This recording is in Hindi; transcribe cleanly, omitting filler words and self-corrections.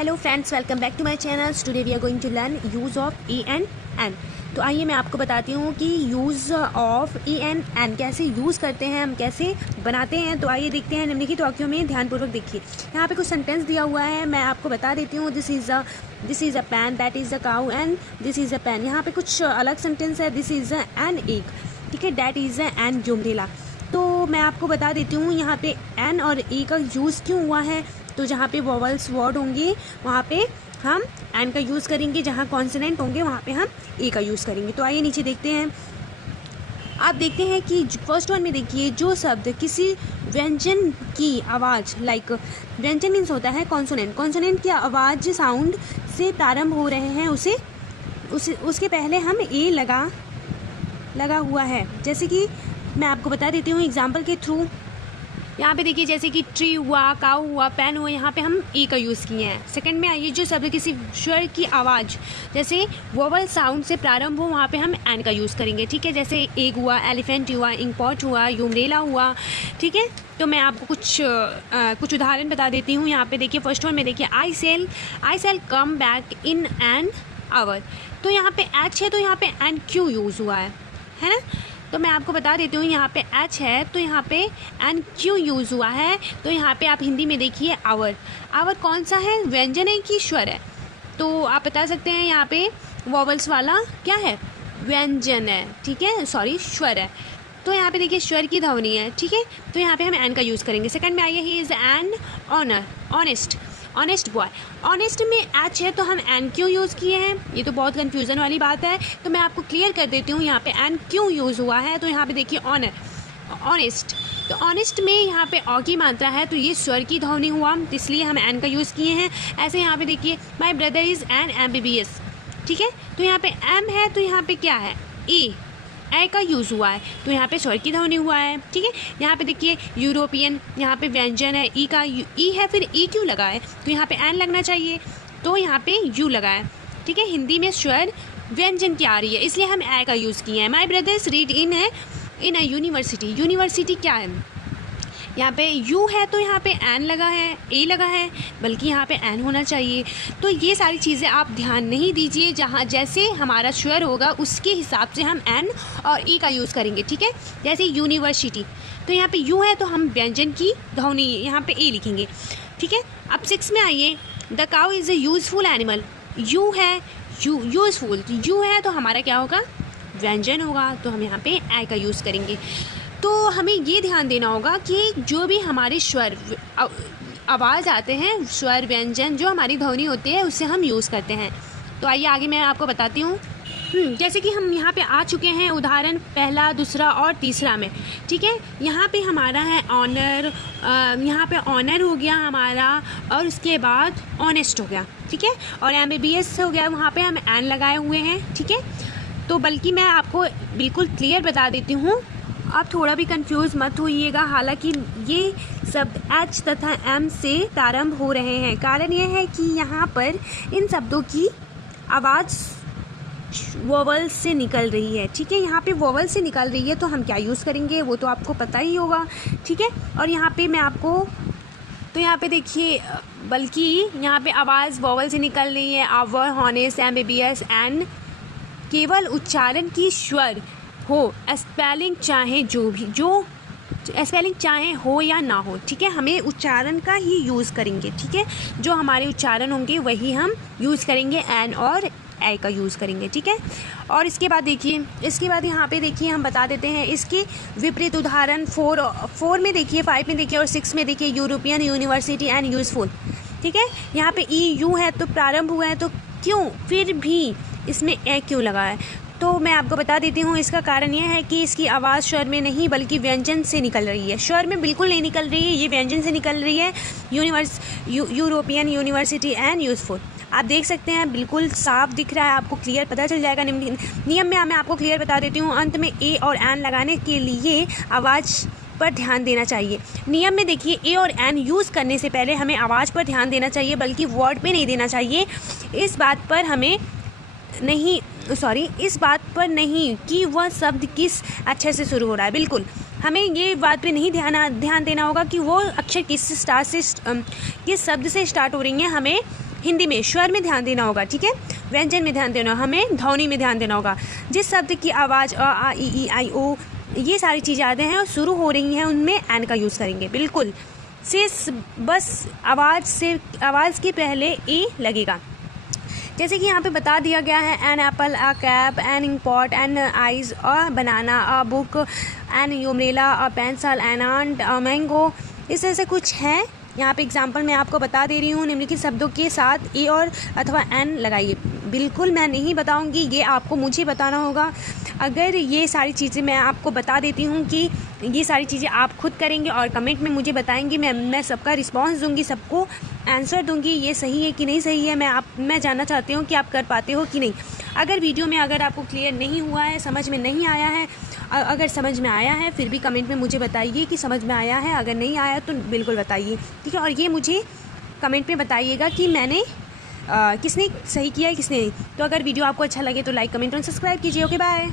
Hello friends, welcome back to my channel. Today we are going to learn use of a an an. तो आइए मैं आपको बताती हूँ कि use of a an an कैसे यूज़ करते हैं, हम कैसे बनाते हैं। तो आइए देखते हैं निम्नलिखित वाक्यों में ध्यानपूर्वक देखिए। यहाँ पे कुछ सेंटेंस दिया हुआ है, मैं आपको बता देती हूँ। This is a pan, that is a cow and this is a pan. यहाँ पे कुछ अलग सेंटेंस है, दिस इज़ एन एग, ठीक है, दैट इज़ एन जुमरेला। तो मैं आपको बता देती हूँ यहाँ पे एन और ए का यूज़ क्यों हुआ है। तो जहाँ पे वोवल्स वर्ड होंगे वहाँ पे हम एन का यूज़ करेंगे, जहाँ कॉन्सोनेंट होंगे वहाँ पे हम ए का यूज़ करेंगे। तो आइए नीचे देखते हैं। आप देखते हैं कि फर्स्ट वन में देखिए, जो शब्द किसी व्यंजन की आवाज़, लाइक व्यंजन मीन्स होता है कॉन्सोनेंट की आवाज़ साउंड से प्रारंभ हो रहे हैं, उसके पहले हम ए लगा हुआ है। जैसे कि मैं आपको बता देती हूँ एग्जाम्पल के थ्रू। यहाँ पे देखिए, जैसे कि ट्री हुआ, काऊ हुआ, पेन हुआ, यहाँ पे हम ए का यूज़ किए हैं। सेकंड में आइए, जो शब्द किसी स्वर की आवाज़ जैसे वोवल साउंड से प्रारंभ हो वहाँ पे हम एन का यूज़ करेंगे, ठीक है। जैसे एग हुआ, एलिफेंट हुआ, इंकपॉट हुआ, यूमरेला हुआ, ठीक है। तो मैं आपको कुछ उदाहरण बता देती हूँ। यहाँ पे देखिए, फर्स्ट वन में देखिए, I shall come back in an hour. तो यहाँ पे एच है, तो यहाँ पे एन क्यों यूज़ हुआ है ना। तो मैं आपको बता देती हूँ, यहाँ पे एच है तो यहाँ पे एन क्यों यूज़ हुआ है। तो यहाँ पे आप हिंदी में देखिए, आवर कौन सा है, व्यंजन है कि स्वर है। तो आप बता सकते हैं यहाँ पे वॉवल्स वाला क्या है, व्यंजन है, ठीक है, सॉरी स्वर है। तो यहाँ पे देखिए स्वर की ध्वनि है, ठीक है। तो यहाँ पे हम एन का यूज़ करेंगे। सेकंड में आइए, he is an honest boy. Honest में एच है तो हम एन क्यों यूज़ किए हैं, ये तो बहुत कन्फ्यूज़न वाली बात है। तो मैं आपको क्लियर कर देती हूँ यहाँ पे एन क्यों यूज़ हुआ है। तो यहाँ पे देखिए ऑनेस्ट, तो ऑनेस्ट में यहाँ पे ऑ की मात्रा है तो ये स्वर की ध्वनि हुआ, इसलिए हम एन का यूज़ किए हैं। ऐसे यहाँ पे देखिए, my brother is an MBBS, ठीक है। तो यहाँ पे एम है तो यहाँ पे क्या है, ए का यूज़ हुआ है तो यहाँ पे स्वर की ध्वनि हुआ है, ठीक है। यहाँ पे देखिए, यूरोपियन, यहाँ पे व्यंजन है, ई है, फिर ई क्यों लगा है तो यहाँ पे एन लगना चाहिए, तो यहाँ पे यू लगा है, ठीक है। हिंदी में स्वर व्यंजन की आ रही है इसलिए हम ए का यूज़ किए हैं। My brothers read in a university क्या है, यहाँ पे यू है तो यहाँ पे एन लगा है, ए लगा है, बल्कि यहाँ पे एन होना चाहिए। तो ये सारी चीज़ें आप ध्यान नहीं दीजिए, जहाँ जैसे हमारा स्वर होगा उसके हिसाब से हम एन और ई का यूज़ करेंगे, ठीक है। जैसे यूनिवर्सिटी, तो यहाँ पे यू है तो हम व्यंजन की ध्वनि यहाँ पे ए लिखेंगे, ठीक है। अब 6 में आइए, the cow is a useful animal. You है, यूज़फुल, यू है तो हमारा क्या होगा, व्यंजन होगा, तो हम यहाँ पे ए का यूज़ करेंगे। तो हमें ये ध्यान देना होगा कि जो भी हमारे स्वर आवाज़ आते हैं, स्वर व्यंजन जो हमारी ध्वनि होती है उससे हम यूज़ करते हैं। तो आइए आगे मैं आपको बताती हूँ। जैसे कि हम यहाँ पे आ चुके हैं उदाहरण पहला, दूसरा और तीसरा में, ठीक है। यहाँ पे हमारा है ऑनर, यहाँ पे ऑनर हो गया हमारा, और उसके बाद ऑनेस्ट हो गया, ठीक है, और MBBS हो गया, वहाँ पे हम एन लगाए हुए हैं, ठीक है। तो बल्कि मैं आपको बिल्कुल क्लियर बता देती हूँ, आप थोड़ा भी कंफ्यूज मत होइएगा। हालांकि ये शब्द एच तथा एम से प्रारंभ हो रहे हैं, कारण यह है कि यहाँ पर इन शब्दों की आवाज़ वोवल से निकल रही है, ठीक है। यहाँ पे वोवल से निकल रही है तो हम क्या यूज़ करेंगे वो तो आपको पता ही होगा, ठीक है। और यहाँ पे मैं आपको, तो यहाँ पे देखिए, बल्कि यहाँ पे आवाज़ वोवल से निकल रही है, आवर, हॉनेस्ट, MBBS, एन, केवल उच्चारण की स्वर हो, स्पेलिंग चाहे हो या ना हो, ठीक है। हमें उच्चारण का ही यूज़ करेंगे, ठीक है। जो हमारे उच्चारण होंगे वही हम यूज़ करेंगे, एन और ए का यूज़ करेंगे, ठीक है। और इसके बाद देखिए, यहाँ पे देखिए हम बता देते हैं इसके विपरीत उदाहरण 4 में देखिए, 5 में देखिए और 6 में देखिए, यूरोपियन, यूनिवर्सिटी एंड यूज़फुल, ठीक है। यहाँ पे ई यू है तो प्रारंभ हुआ है, तो क्यों फिर भी इसमें ए क्यों लगा है। तो मैं आपको बता देती हूँ, इसका कारण यह है कि इसकी आवाज़ स्वर में नहीं बल्कि व्यंजन से निकल रही है। स्वर में बिल्कुल नहीं निकल रही है, ये व्यंजन से निकल रही है। यूरोपियन, यूनिवर्सिटी एंड यूज़फुल, आप देख सकते हैं बिल्कुल साफ दिख रहा है, आपको क्लियर पता चल जाएगा। नियम में मैं आपको क्लियर बता देती हूँ, अंत में ए और एन लगाने के लिए आवाज़ पर ध्यान देना चाहिए। नियम में देखिए, ए और एन यूज़ करने से पहले हमें आवाज़ पर ध्यान देना चाहिए, बल्कि वर्ड पे नहीं देना चाहिए। इस बात पर नहीं कि वह शब्द किस अक्षर से शुरू हो रहा है। बिल्कुल हमें ये बात पे नहीं ध्यान देना होगा कि वो अक्षर किस शब्द से स्टार्ट हो रही हैं। हमें हिंदी में स्वर में ध्यान देना होगा, ठीक है। व्यंजन में ध्यान देना, हमें ध्वनि में ध्यान देना होगा। जिस शब्द की आवाज़ अ आ इ ई आई ओ ये सारी चीज़ें आते हैं और शुरू हो रही हैं उनमें एन का यूज़ करेंगे। बिल्कुल बस आवाज़ के पहले ए लगेगा। जैसे कि यहाँ पे बता दिया गया है, an apple, a cap, an ink an eyes, a banana, a book, an umbrella, a pencil, an ant, a mango. इस तरह से कुछ है। यहाँ पे एग्जांपल मैं आपको बता दे रही हूँ। निम्नलिखित शब्दों के साथ ए और अथवा एन लगाइए। बिल्कुल मैं नहीं बताऊँगी, ये आपको मुझे बताना होगा। अगर ये सारी चीज़ें मैं आपको बता देती हूँ कि ये सारी चीज़ें आप खुद करेंगे और कमेंट में मुझे बताएंगे, मैं सबका रिस्पांस दूंगी, सबको आंसर दूंगी, ये सही है कि नहीं सही है। मैं जानना चाहती हूँ कि आप कर पाते हो कि नहीं। अगर वीडियो में अगर आपको क्लियर नहीं हुआ है, समझ में नहीं आया है, अगर समझ में आया है फिर भी कमेंट में मुझे बताइए कि समझ में आया है। अगर नहीं आया तो बिल्कुल बताइए, ठीक है। और ये मुझे कमेंट में बताइएगा कि मैंने किसने सही किया है, किसने नहीं। तो अगर वीडियो आपको अच्छा लगे तो लाइक, कमेंट और सब्सक्राइब कीजिए। Okay, bye.